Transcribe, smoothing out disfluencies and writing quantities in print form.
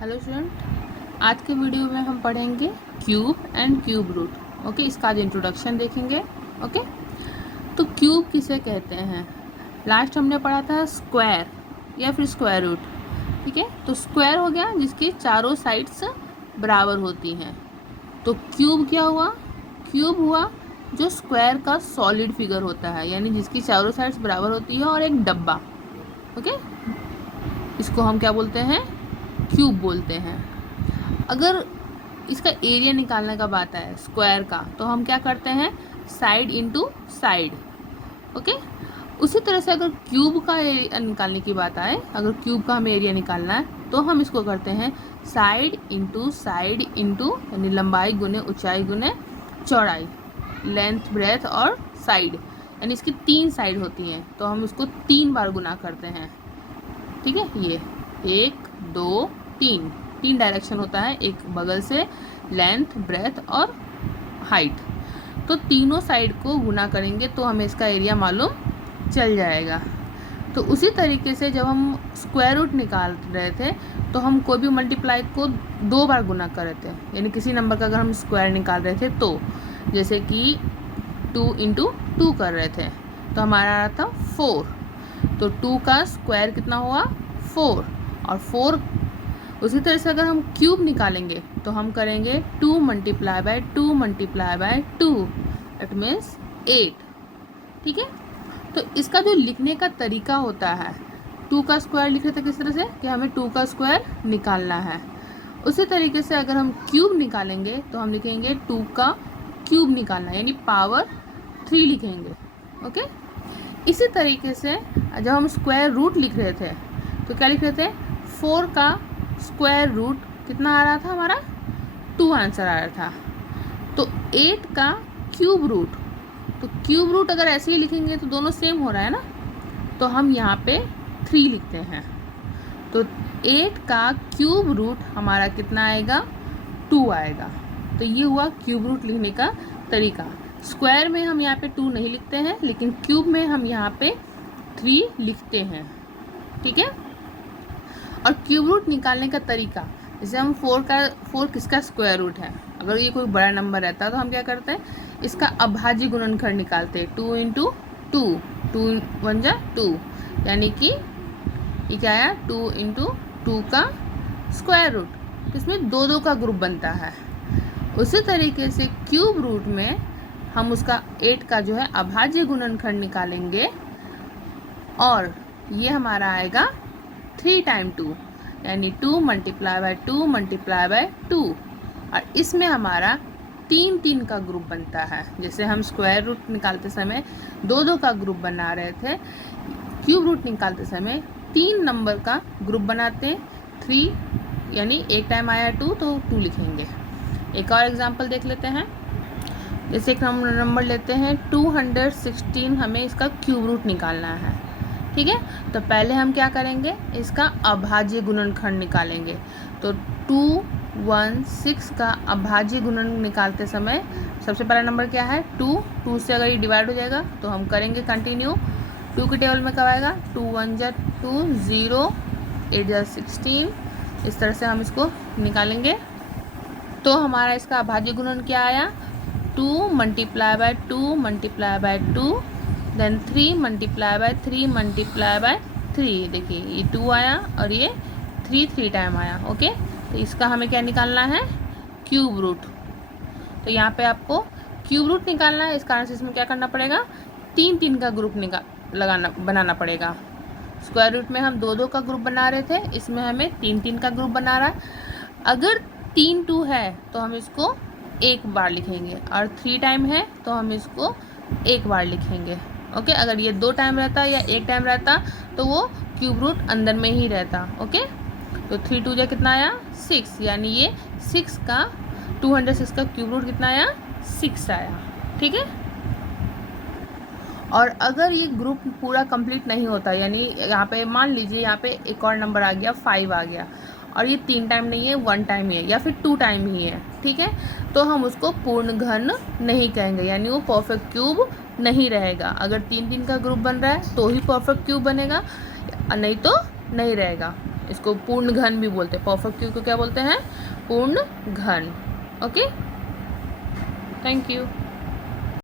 Hello student, आज के video में हम पढ़ेंगे cube and cube root. Okay, इसका आज इंट्रोडक्शन देखेंगे। ओके, तो क्यूब किसे कहते हैं? लास्ट हमने पढ़ा था स्क्वायर या फिर स्क्वायर रूट। ठीक है, तो स्क्वायर हो गया जिसकी चारों साइड्स बराबर होती हैं। तो क्यूब क्या हुआ? क्यूब हुआ जो स्क्वायर का सॉलिड फिगर होता है, यानी जिसकी चारों साइड्स बराबर होती है और एक डब्बा। ओके, इसको हम क्या बोलते हैं? क्यूब बोलते हैं। अगर इसका एरिया निकालने का बात है स्क्वायर का, तो हम क्या करते हैं? Side into side. ओके, उसी तरह से अगर क्यूब का एरिया निकालने की बात आए, अगर क्यूब का हमें एरिया निकालना है तो हम इसको करते हैं साइड इंटू यानी लंबाई गुने ऊंचाई गुने चौड़ाई, लेंथ ब्रेथ और साइड, यानी इसकी 3 साइड होती हैं तो हम इसको 3 बार गुना करते हैं। ठीक है, ये 1 2 3 डायरेक्शन होता है, एक बगल से, लेंथ ब्रेथ और हाइट। तो तीनों साइड को गुना करेंगे तो हमें इसका एरिया मालूम चल जाएगा। तो उसी तरीके से जब हम स्क्वायर रूट निकाल रहे थे तो हम कोई भी मल्टीप्लाई को 2 बार गुना कर रहे थे, यानी किसी नंबर का अगर हम स्क्वायर निकाल रहे थे तो जैसे कि 2 इंटू 2 कर रहे थे तो हमारा आ रहा था 4। तो 2 का स्क्वायर कितना हुआ? 4। और 4 उसी तरह से अगर हम क्यूब निकालेंगे तो हम करेंगे 2 multiply by 2 multiply by 2, that means 8। ठीक है, तो इसका जो लिखने का तरीका होता है, 2 का स्क्वायर लिख रहे थे किस तरह से कि हमें 2 का स्क्वायर निकालना है, उसी तरीके से अगर हम क्यूब निकालेंगे तो हम लिखेंगे 2 का क्यूब निकालना, यानी पावर 3 लिखेंगे। ओके, इसी तरीके से जब हम स्क्वायर रूट लिख रहे थे तो क्या लिख रहे थे? 4 का स्क्वायर रूट कितना आ रहा था हमारा? 2 आंसर आ रहा था। तो 8 का क्यूब रूट, तो क्यूब रूट अगर ऐसे ही लिखेंगे तो दोनों सेम हो रहा है ना, तो हम यहाँ पे 3 लिखते हैं। तो 8 का क्यूब रूट हमारा कितना आएगा? 2 आएगा। तो ये हुआ क्यूब रूट लिखने का तरीका। स्क्वायर में हम यहाँ पे 2 नहीं लिखते हैं, लेकिन क्यूब में हम यहाँ पे 3 लिखते हैं। ठीक है, और क्यूब रूट निकालने का तरीका, जैसे हम 4 किसका स्क्वायर रूट है, अगर ये कोई बड़ा नंबर रहता है तो हम क्या करते हैं? इसका अभाज्य गुणनखंड निकालते हैं। 2 इंटू 2, 2 1 जा 2, यानी कि ये क्या आया? 2 इंटू 2 का स्क्वायर रूट, इसमें 2 का ग्रुप बनता है। उसी तरीके से क्यूब रूट में हम उसका 8 का जो है अभाज्य गुणनखंड निकालेंगे और ये हमारा आएगा 3 टाइम 2, यानी 2 मल्टीप्लाई बाय 2 मल्टीप्लाई बाय 2। और इसमें हमारा 3 का ग्रुप बनता है। जैसे हम स्क्वायर रूट निकालते समय 2 का ग्रुप बना रहे थे, क्यूब रूट निकालते समय 3 नंबर का ग्रुप बनाते हैं। 3 यानी एक टाइम आया 2 तो 2 लिखेंगे। एक और एग्जांपल देख लेते हैं। जैसे एक नंबर लेते हैं 216, हमें इसका क्यूब रूट निकालना है। ठीक है, तो पहले हम क्या करेंगे? इसका अभाज्य गुणनखंड निकालेंगे। तो 216 का अभाज्य गुणन निकालते समय सबसे पहला नंबर क्या है? 2 से अगर ये डिवाइड हो जाएगा तो हम करेंगे कंटिन्यू। 2 के टेबल में कब आएगा? 2 1 जा 2, 0 8 जा 16। इस तरह से हम इसको निकालेंगे। तो हमारा इसका अभाज्य गुणन क्या आया? 2 multiply by 2 multiply by 2, then 3 multiply by 3 multiply by 3। देखिए ये 2 आया और ये 3 टाइम आया। ओके, तो इसका हमें क्या निकालना है? Cube root. तो यहाँ पे आपको क्यूब रूट निकालना है, इस कारण से इसमें क्या करना पड़ेगा? 3 का ग्रुप बनाना पड़ेगा। स्क्वायर रूट में हम 2 का ग्रुप बना रहे थे, इसमें हमें 3 का ग्रुप बना रहा है। अगर 3 2 है तो हम इसको 1 बार लिखेंगे, और 3 टाइम है तो हम इसको 1 बार लिखेंगे। ओके, अगर ये 2 टाइम रहता या 1 टाइम रहता तो वो क्यूब रूट अंदर में ही रहता। ओके, तो 3 2 जा कितना आया? 6, यानी ये 6 का 206 का क्यूब रूट कितना आया? 6 आया। ठीक है, और अगर ये ग्रुप पूरा कंप्लीट नहीं होता, यानी यहाँ पे मान लीजिए यहाँ पे एक और नंबर आ गया 5 आ गया, और ये 3 टाइम नहीं है, 1 टाइम ही है या फिर 2 टाइम ही है। ठीक है, तो हम उसको पूर्ण घन नहीं कहेंगे, यानी वो परफेक्ट क्यूब नहीं रहेगा। अगर 3 का ग्रुप बन रहा है तो ही परफेक्ट क्यूब बनेगा, नहीं तो नहीं रहेगा। इसको पूर्ण घन भी बोलते हैं, परफेक्ट क्यूब को क्या बोलते हैं, पूर्ण घन। Okay, thank you.